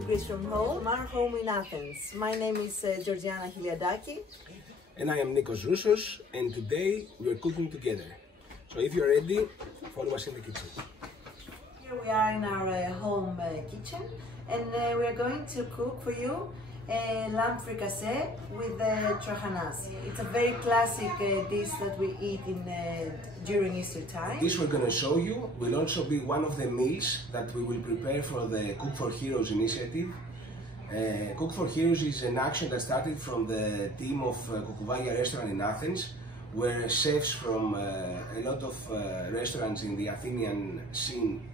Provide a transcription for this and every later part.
I'm Chris from home. Our home in Athens. My name is Georgiana Hiliadaki. And I am Nikos Roussos, and today we are cooking together. So if you're ready, follow us in the kitchen. Here we are in our home kitchen, and we are going to cook for you lamb fricassee with trahanas. It's a very classic dish that we eat during Easter time. This we're going to show you will also be one of the meals that we will prepare for the Cook for Heroes initiative. Cook for Heroes is an action that started from the team of Koukouvagia restaurant in Athens, where chefs from a lot of restaurants in the Athenian scene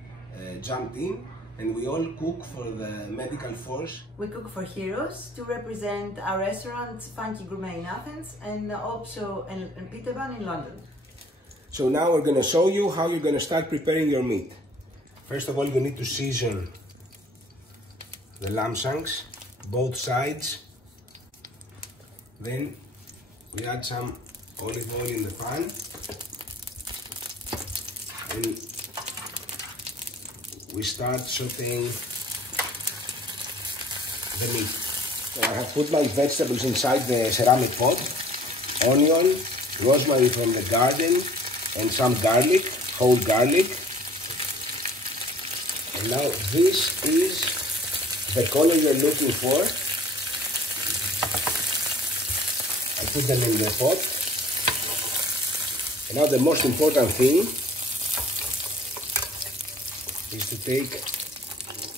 jumped in, and we all cook for the medical force. We cook for heroes to represent our restaurant Funky Gourmet in Athens and also in Peterban in London. So now we're going to show you how you're going to start preparing your meat. First of all, you need to season the lamb shanks, both sides. Then we add some olive oil in the pan, and we start sauteing the meat. So I have put my vegetables inside the ceramic pot: onion, rosemary from the garden, and some garlic, whole garlic. And now this is the color you're looking for. I put them in the pot. And now the most important thing is to take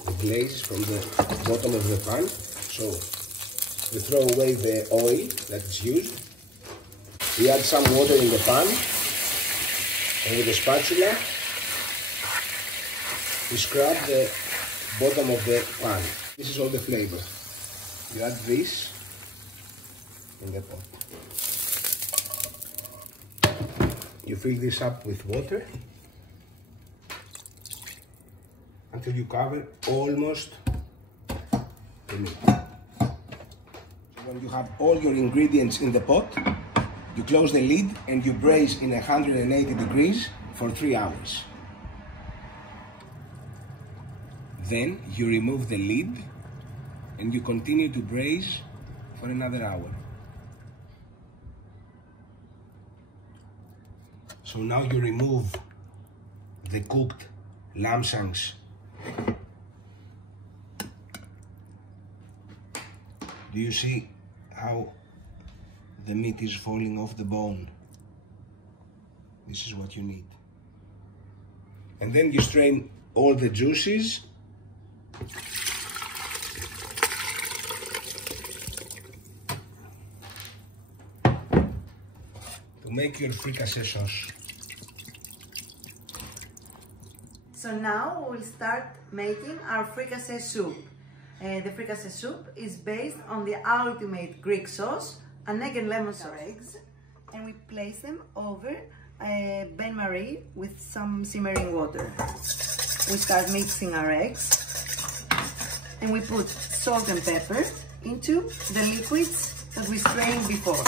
the glaze from the bottom of the pan. So we throw away the oil that is used. We add some water in the pan, and with a spatula we scrub the bottom of the pan. This is all the flavor. You add this in the pot. You fill this up with water until you cover almost the meat. So when you have all your ingredients in the pot, you close the lid and you braise in 180 degrees for 3 hours. Then you remove the lid and you continue to braise for another hour. So now you remove the cooked lamb shanks. Do you see how the meat is falling off the bone? This is what you need. And then you strain all the juices. To make your fricassee sauce. So now we'll start making our fricassee soup. The fricassee soup is based on the ultimate Greek sauce, an egg and lemon sauce. Eggs, and we place them over bain-marie with some simmering water. We start mixing our eggs, and we put salt and pepper into the liquids that we strained before.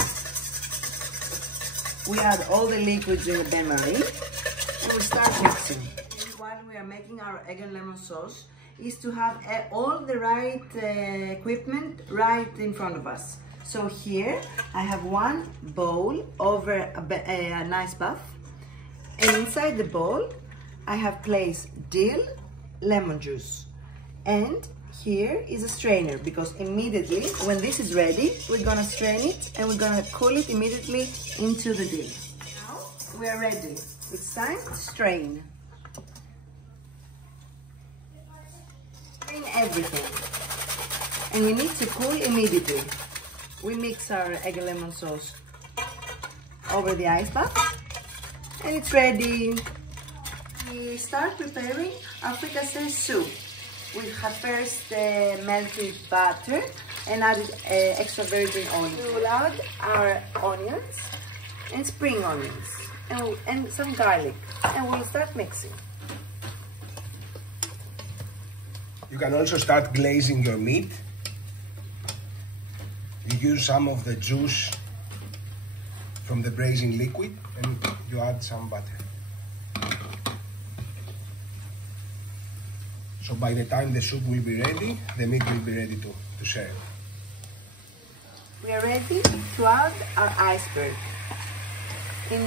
We add all the liquids in the bain-marie, and we start mixing. While we are making our egg and lemon sauce, is to have all the right equipment right in front of us. So here I have one bowl over an ice bath, and inside the bowl I have placed dill, lemon juice, and here is a strainer, because immediately when this is ready, we're gonna strain it and we're gonna cool it immediately into the dill. Now we are ready. It's time to strain. Strain everything, and we need to cool immediately. We mix our egg and lemon sauce over the ice bath, and it's ready. We start preparing our fricassee soup. We have first melted butter and added extra virgin olive. We will add our onions and spring onions and some garlic, and we'll start mixing. You can also start glazing your meat. You use some of the juice from the braising liquid and you add some butter. So by the time the soup will be ready, the meat will be ready to serve. We are ready to add our iceberg. In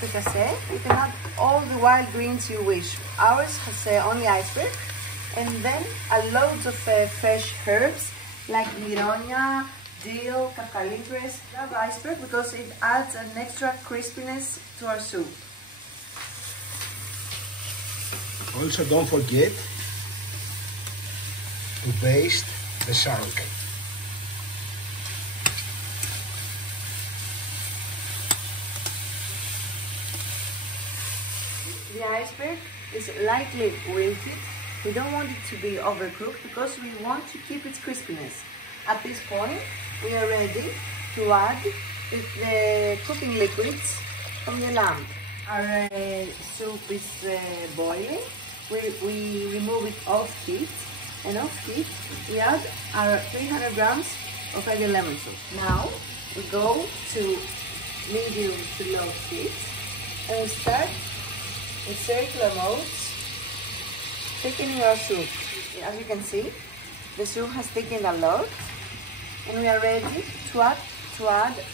fricassee, you can add all the wild greens you wish. Ours has only iceberg, and then a load of fresh herbs like mironia, dill, kafkalithris. We have iceberg because it adds an extra crispiness to our soup. Also, don't forget to baste the shank. The iceberg is lightly wilted. We don't want it to be overcooked because we want to keep its crispiness. At this point, we are ready to add the cooking liquids from the lamb. Our soup is boiling. We remove it off heat, and off heat we add our 300 grams of egg and lemon sauce. Now we go to medium to low heat, and we start in circular modes, thickening our soup. As you can see, the soup has thickened a lot, and we are ready to add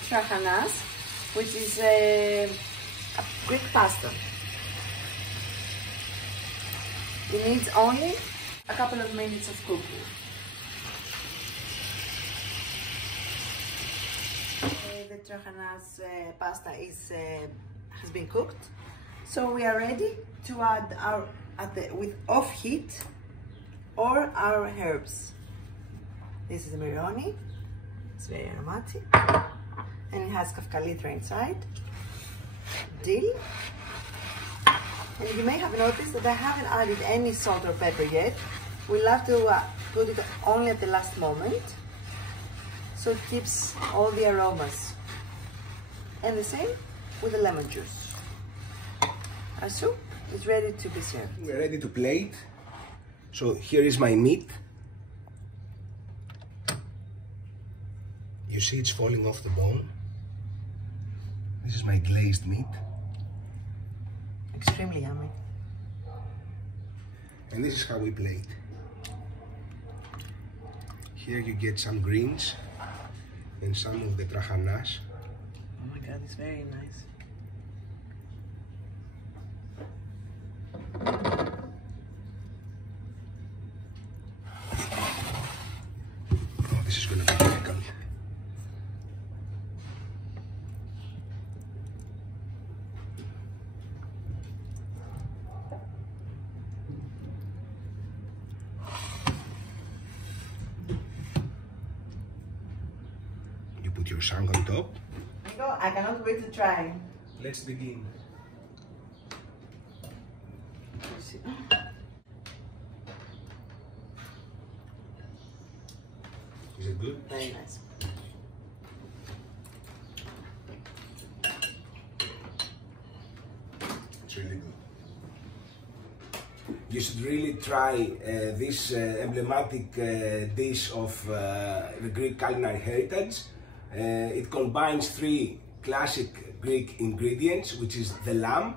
trachanas, which is a Greek pasta. It needs only a couple of minutes of cooking. The trachanas pasta has been cooked. So we are ready to add with off heat or our herbs. This is mironi, it's very aromatic, and it has kafkalithra inside, dill, and you may have noticed that I haven't added any salt or pepper yet. We love to put it only at the last moment, so it keeps all the aromas. And the same with the lemon juice. Our soup is ready to be served. We're ready to plate. So here is my meat. You see it's falling off the bone. This is my glazed meat. Extremely yummy. And this is how we plate. Here you get some greens and some of the trachanas. Oh my god, it's very nice. Oh, this is going to be difficult. You put your shank on top. I cannot wait to try. Let's begin. Is it good? Very nice. It's really good. You should really try this emblematic dish of the Greek culinary heritage. It combines three classic Greek ingredients, which is the lamb,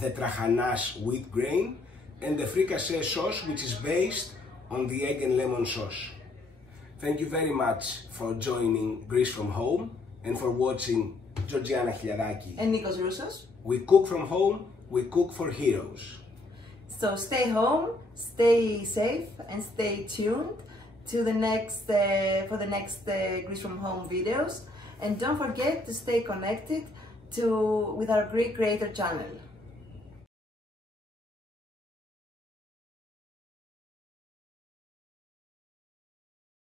the trachanas wheat grain, and the fricassee sauce, which is based on the egg and lemon sauce. Thank you very much for joining Greece from Home and for watching Georgiana Chiliadaki And Nikos Roussos. We cook from home, we cook for heroes. So stay home, stay safe, and stay tuned to the next for the next Greece from Home videos. And don't forget to stay connected with our Greek Creator channel.